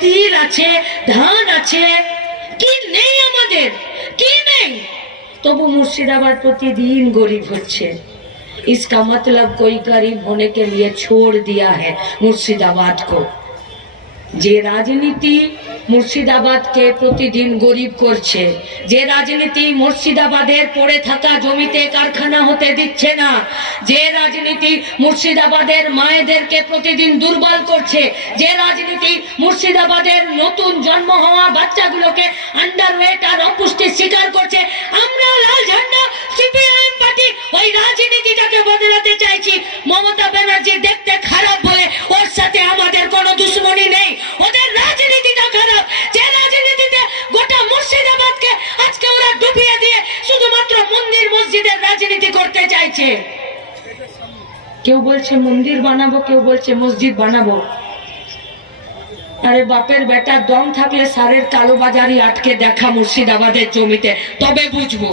তিল আছে ধান আছে কি নেই আমাদের কি নেই তবু মুর্শিদাবাদ প্রতিদিন গরিব হচ্ছে इसका मतलब कोई गरीब होने के लिए छोड़ दिया है मुर्शिदाबाद को যে রাজনীতি মুর্শিদাবাদকে প্রতিদিন গরিব করছে যে রাজনীতি মুর্শিদাবাদের পড়ে থাকা জমিতে কারখানা হতে দিচ্ছে না যে রাজনীতি মুর্শিদাবাদের মায়েদেরকে প্রতিদিন দুর্বল করছে যে রাজনীতি মুর্শিদাবাদের নতুন জন্ম হওয়া বাচ্চাগুলোকে আন্ডারওয়েট আর অপুষ্টির শিকার করছে। আমরা লাল ঝান্ডা সিপিআইএম পার্টি, ওই রাজনীতিটাকে বদলাতে চাইছি। মমতা ব্যানার্জি দেখতে খারাপ বলে ওর সাথে আমাদের কোনো দুশ্মনী নেই। ওদের রাজনীতিটা খারাপ। যে রাজনীতিতে গোটা মুর্শিদাবাদকে আজকে ওরা ডুবিয়ে দিয়ে শুধুমাত্র মন্দির মসজিদের রাজনীতি করতে চাইছে। কেউ বলছে মন্দির বানাবো, কেউ বলছে মসজিদ বানাবো। আরে বাপের বেটার দম থাকলে সারের কালোবাজারি আটকে দেখা মুর্শিদাবাদের জমিতে তবে বুঝব।